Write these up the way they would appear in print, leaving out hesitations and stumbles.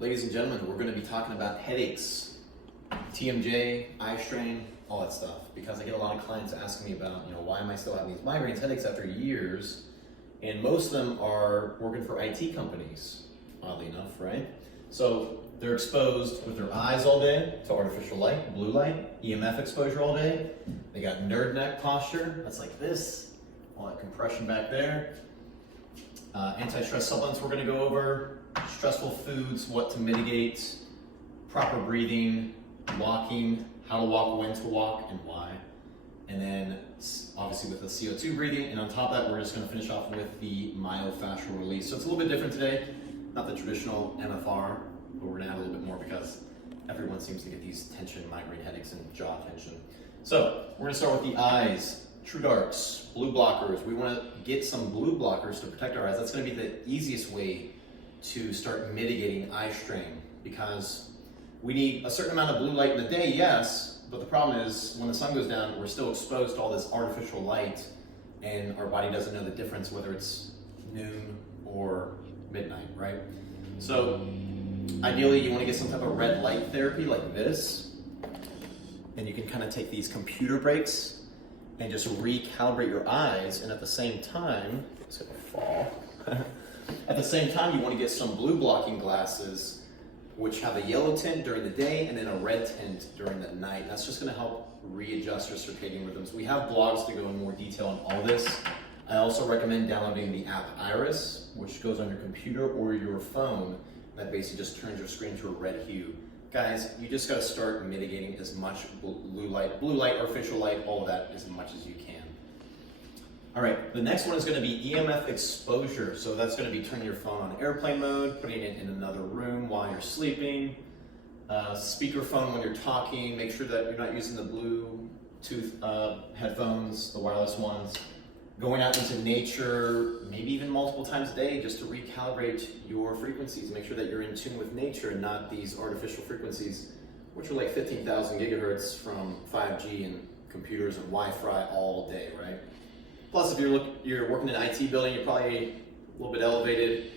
Ladies and gentlemen, we're going to be talking about headaches, TMJ, eye strain, all that stuff. Because I get a lot of clients asking me about, why am I still having these migraines, headaches after years? And most of them are working for IT companies, oddly enough, right? So they're exposed with their eyes all day to artificial light, blue light, EMF exposure all day. They got nerd neck posture, that's like this, all that compression back there. Anti-stress supplements we're going to go over, stressful foods, what to mitigate, proper breathing, walking, how to walk, when to walk, and why. And then obviously with the CO2 breathing, and on top of that, we're just going to finish off with the myofascial release. So it's a little bit different today, not the traditional MFR, but we're going to add a little bit more because everyone seems to get these tension, migraine headaches, and jaw tension. So we're going to start with the eyes. True darks, blue blockers. We want to get some blue blockers to protect our eyes. That's going to be the easiest way to start mitigating eye strain, because we need a certain amount of blue light in the day, yes, but the problem is when the sun goes down, we're still exposed to all this artificial light, and our body doesn't know the difference whether it's noon or midnight, right? So ideally you want to get some type of red light therapy like this, and you can kind of take these computer breaks and just recalibrate your eyes, and at the same time, it's gonna fall. At the same time, you want to get some blue blocking glasses, which have a yellow tint during the day and then a red tint during the night. That's just going to help readjust your circadian rhythms. We have blogs to go in more detail on all this. I also recommend downloading the app Iris, which goes on your computer or your phone. That basically just turns your screen to a red hue. Guys, you just got to start mitigating as much blue light, artificial light, all of that as much as you can. All right, the next one is going to be EMF exposure. So that's going to be turning your phone on airplane mode, putting it in another room while you're sleeping, speakerphone when you're talking. Make sure that you're not using the Bluetooth headphones, the wireless ones. Going out into nature, maybe even multiple times a day, just to recalibrate your frequencies. Make sure that you're in tune with nature and not these artificial frequencies, which are like 15,000 gigahertz from 5G and computers and Wi-Fi all day, right? Plus, if you're working in an IT building, you're probably a little bit elevated.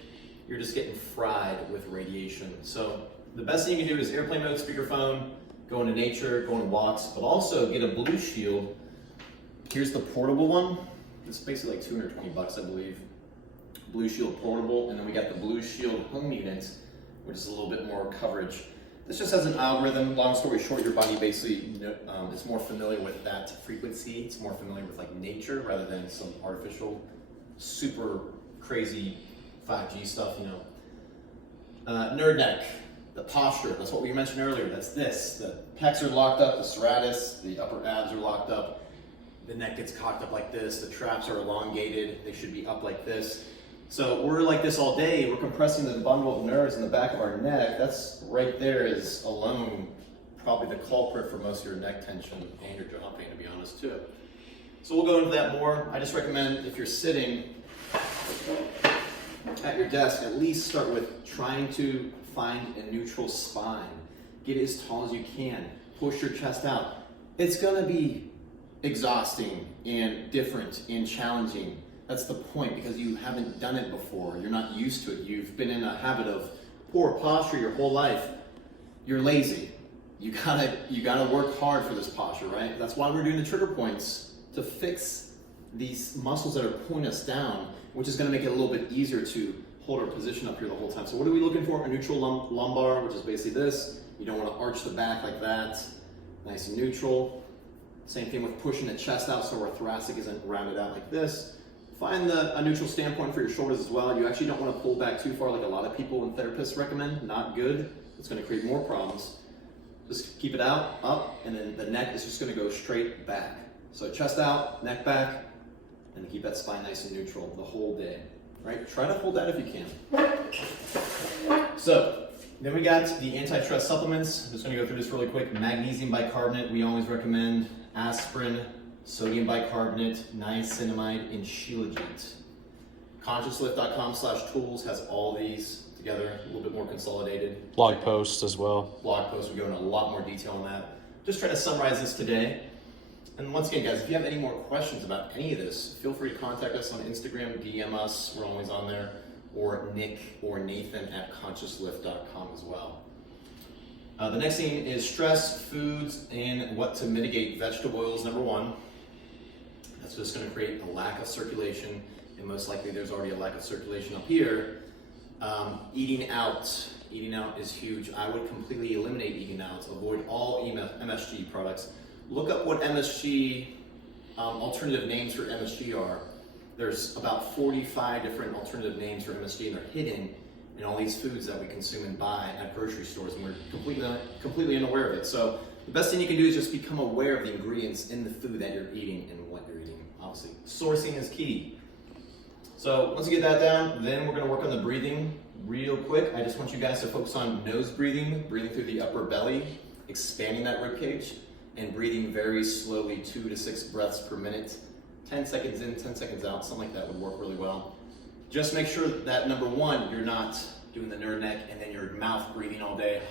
You're just getting fried with radiation. So the best thing you can do is airplane mode, speakerphone, go into nature, go on walks, but also get a Blushield. Here's the portable one. It's basically like 220 bucks, I believe. Blushield portable, and then we got the Blushield home unit, which is a little bit more coverage. This just has an algorithm. Long story short, your body basically is more familiar with that frequency. It's more familiar with like nature rather than some artificial, super crazy 5G stuff. Nerd neck, the posture. That's what we mentioned earlier. That's this. The pecs are locked up. The serratus, the upper abs are locked up. The neck gets cocked up like this. The traps are elongated. They should be up like this. So we're like this all day. We're compressing the bundle of nerves in the back of our neck. That's right there is alone probably the culprit for most of your neck tension and your jaw pain, to be honest, too. So we'll go into that more. I just recommend if you're sitting at your desk, at least start with trying to find a neutral spine. Get as tall as you can. Push your chest out. It's going to be exhausting and different and challenging. That's the point, because you haven't done it before. You're not used to it. You've been in a habit of poor posture your whole life. You're lazy. You gotta work hard for this posture, right? That's why we're doing the trigger points, to fix these muscles that are pulling us down, which is gonna make it a little bit easier to hold our position up here the whole time. So what are we looking for? A neutral lumbar, which is basically this. You don't wanna arch the back like that. Nice and neutral. Same thing with pushing the chest out so our thoracic isn't rounded out like this. Find a neutral standpoint for your shoulders as well. You actually don't want to pull back too far like a lot of people and therapists recommend. Not good. It's going to create more problems. Just keep it out, up, and then the neck is just going to go straight back. So chest out, neck back, and keep that spine nice and neutral the whole day. Right? Try to hold that if you can. So then we got the anti-stress supplements. I'm just going to go through this really quick. Magnesium bicarbonate, we always recommend. Aspirin, sodium bicarbonate, niacinamide, and shilajit. Conscious.Lift.com/tools has all these together, a little bit more consolidated. Blog posts as well. Blog posts, we go into a lot more detail on that. Just try to summarize this today. And once again, guys, if you have any more questions about any of this, feel free to contact us on Instagram, DM us, we're always on there. or Nick or Nathan at Conscious.Lift.com as well. The next thing is stress, foods, and what to mitigate. Vegetable oils, number one. That's just going to create a lack of circulation, and most likely there's already a lack of circulation up here. Eating out is huge. I would completely eliminate eating out. Avoid all MSG products. Look up what MSG, alternative names for MSG are. There's about 45 different alternative names for MSG, and they're hidden in all these foods that we consume and buy at grocery stores, and we're completely unaware of it. So the best thing you can do is just become aware of the ingredients in the food that you're eating and what you're eating. Obviously, sourcing is key. So once you get that down, then we're gonna work on the breathing real quick. I just want you guys to focus on nose breathing through the upper belly, expanding that rib cage, and breathing very slowly, 2 to 6 breaths per minute. 10 seconds in, 10 seconds out, something like that would work really well. Just make sure that number one, you're not doing the nerd neck and then your mouth breathing all day,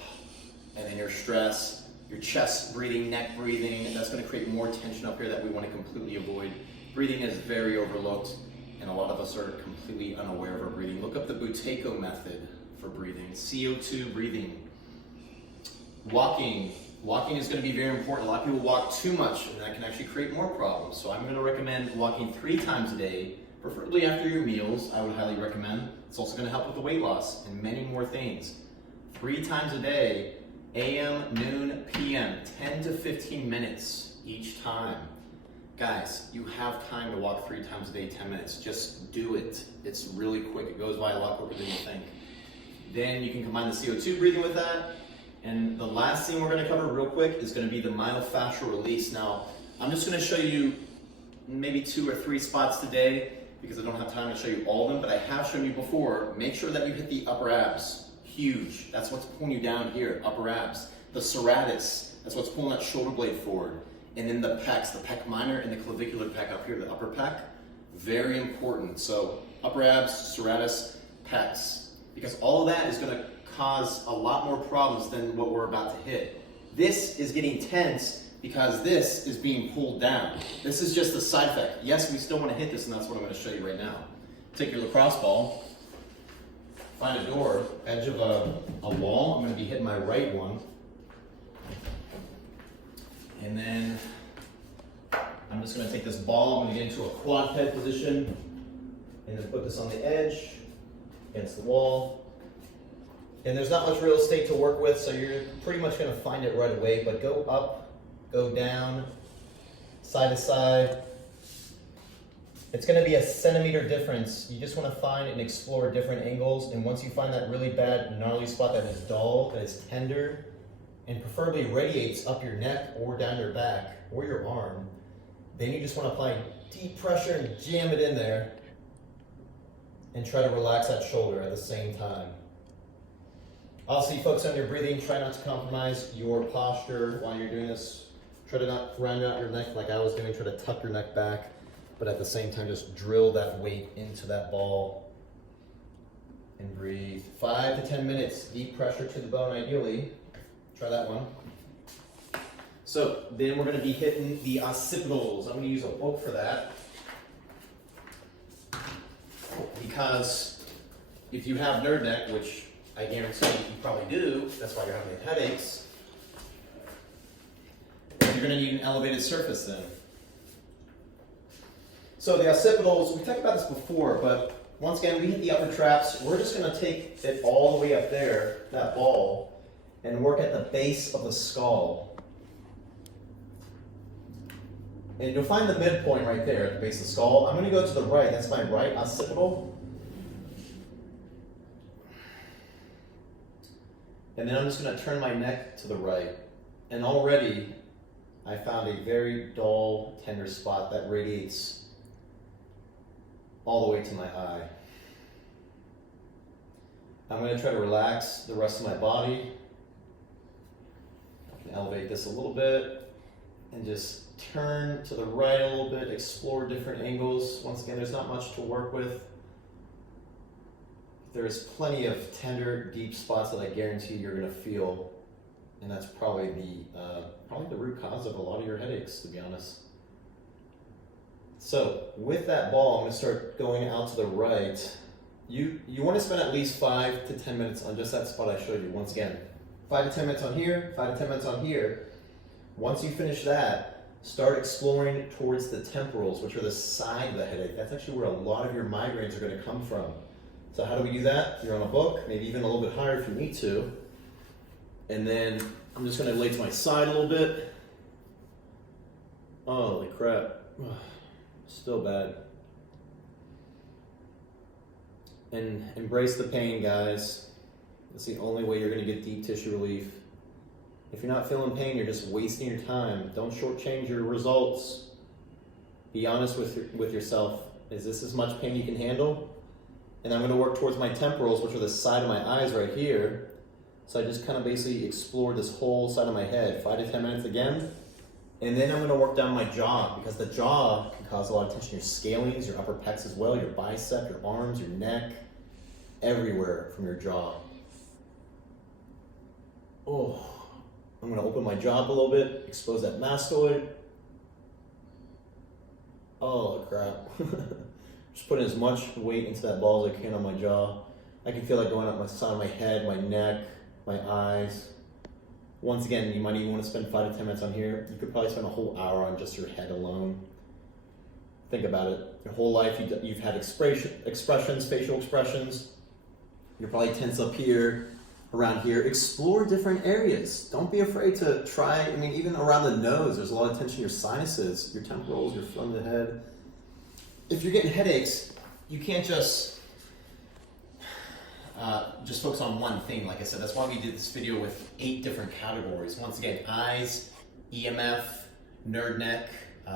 and then your stress, your chest breathing, neck breathing, and that's gonna create more tension up here that we wanna completely avoid. Breathing is very overlooked, and a lot of us are completely unaware of our breathing. Look up the Buteyko method for breathing, CO2 breathing. Walking is going to be very important. A lot of people walk too much, and that can actually create more problems. So I'm going to recommend walking 3 times a day, preferably after your meals. I would highly recommend. It's also going to help with the weight loss and many more things. 3 times a day, AM, noon, PM, 10 to 15 minutes each time. Guys, you have time to walk 3 times a day, 10 minutes. Just do it. It's really quick. It goes by a lot quicker than you think. Then you can combine the CO2 breathing with that. And the last thing we're going to cover real quick is going to be the myofascial release. Now, I'm just going to show you maybe 2 or 3 spots today because I don't have time to show you all of them, but I have shown you before. Make sure that you hit the upper abs. Huge. That's what's pulling you down here, upper abs. The serratus, that's what's pulling that shoulder blade forward. And then the pecs, the pec minor and the clavicular pec up here, the upper pec, very important. So upper abs, serratus, pecs, because all of that is going to cause a lot more problems than what we're about to hit. This is getting tense because this is being pulled down. This is just the side effect. Yes, we still want to hit this, and that's what I'm going to show you right now. Take your lacrosse ball, find a door, edge of a wall. I'm going to be hitting my right one. And then I'm just going to take this ball, I'm going to get into a quad ped position, and then put this on the edge, against the wall. And there's not much real estate to work with, so you're pretty much going to find it right away, but go up, go down, side to side. It's going to be a centimeter difference. You just want to find and explore different angles, and once you find that really bad, gnarly spot that is dull, that is tender, and preferably radiates up your neck or down your back or your arm, then you just want to apply deep pressure and jam it in there and try to relax that shoulder at the same time. Also, you focus on your breathing. Try not to compromise your posture while you're doing this. Try to not round out your neck like I was doing. Try to tuck your neck back, but at the same time, just drill that weight into that ball and breathe. 5 to 10 minutes, deep pressure to the bone ideally. Try that one. So then we're going to be hitting the occipitals. I'm going to use a book for that because if you have nerd neck, which I guarantee you probably do, that's why you're having headaches, you're going to need an elevated surface then. So the occipitals, we talked about this before, but once again, we hit the upper traps. We're just going to take it all the way up there, that ball, and work at the base of the skull. And you'll find the midpoint right there at the base of the skull. I'm going to go to the right. That's my right occipital. And then I'm just going to turn my neck to the right. And already I found a very dull, tender spot that radiates all the way to my eye. I'm going to try to relax the rest of my body. I can elevate this a little bit and just turn to the right a little bit, explore different angles. Once again, there's not much to work with. There's plenty of tender, deep spots that I guarantee you're going to feel, and that's probably the root cause of a lot of your headaches, to be honest. So with that ball, I'm going to start going out to the right. You want to spend at least 5 to 10 minutes on just that spot I showed you. Once again, 5 to 10 minutes on here, 5 to 10 minutes on here. Once you finish that, start exploring towards the temporals, which are the side of the headache. That's actually where a lot of your migraines are going to come from. So how do we do that? You're on a book, maybe even a little bit higher if you need to. And then I'm just going to lay to my side a little bit. Holy crap. Still bad. And embrace the pain, guys. That's the only way you're going to get deep tissue relief. If you're not feeling pain, you're just wasting your time. Don't shortchange your results. Be honest with yourself. Is this as much pain you can handle? And I'm going to work towards my temporals, which are the side of my eyes right here. So I just kind of basically explore this whole side of my head, 5 to 10 minutes again. And then I'm going to work down my jaw, because the jaw can cause a lot of tension. Your scalenes, your upper pecs as well, your bicep, your arms, your neck, everywhere from your jaw. Oh, I'm going to open my jaw up a little bit, expose that mastoid. Oh, crap. Just putting as much weight into that ball as I can on my jaw. I can feel that going up my side of my head, my neck, my eyes. Once again, you might even want to spend 5 to 10 minutes on here. You could probably spend a whole hour on just your head alone. Think about it. Your whole life, you've had expressions, facial expressions. You're probably tense up here, around here. Explore different areas. Don't be afraid to try. I mean, even around the nose, there's a lot of tension in your sinuses, your temporals, your front of the head. If you're getting headaches, you can't just focus on one thing. Like I said, that's why we did this video with 8 different categories. Once again, eyes, EMF, nerd neck,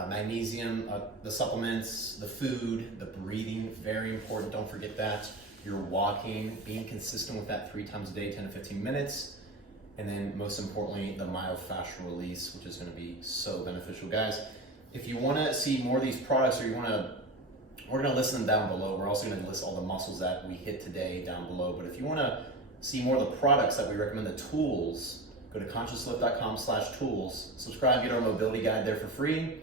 magnesium, the supplements, the food, the breathing, very important. Don't forget that. Your walking, being consistent with that 3 times a day, 10 to 15 minutes. And then most importantly, the myofascial release, which is going to be so beneficial. Guys, if you want to see more of these products, or we're going to list them down below. We're also going to list all the muscles that we hit today down below. But if you want to see more of the products that we recommend, the tools, go to consciouslift.com/tools. Subscribe, get our mobility guide there for free.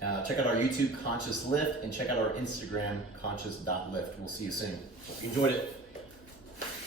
Check out our YouTube, Conscious Lift, and check out our Instagram, Conscious.Lift. We'll see you soon. Hope you enjoyed it.